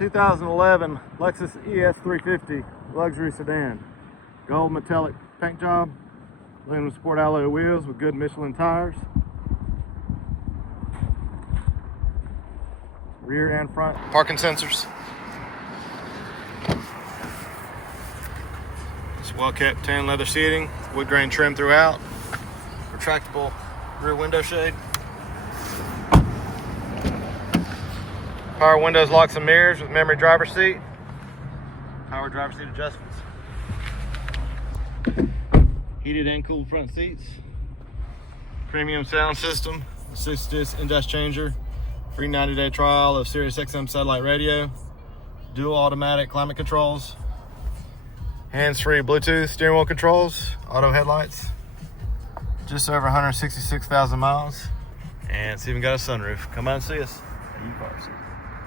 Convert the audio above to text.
2011 Lexus ES350 luxury sedan. Gold metallic paint job, aluminum sport alloy wheels with good Michelin tires. Rear and front parking sensors. It's well kept tan leather seating, wood grain trim throughout, retractable rear window shade. Power windows, locks, and mirrors with memory driver's seat. Power driver's seat adjustments. Heated and cooled front seats. Premium sound system. 6-disc in-dash changer. Free 90-day trial of Sirius XM satellite radio. Dual automatic climate controls. Hands-free Bluetooth steering wheel controls. Auto headlights. Just over 166,000 miles. And it's even got a sunroof. Come out and see us at Equalizer.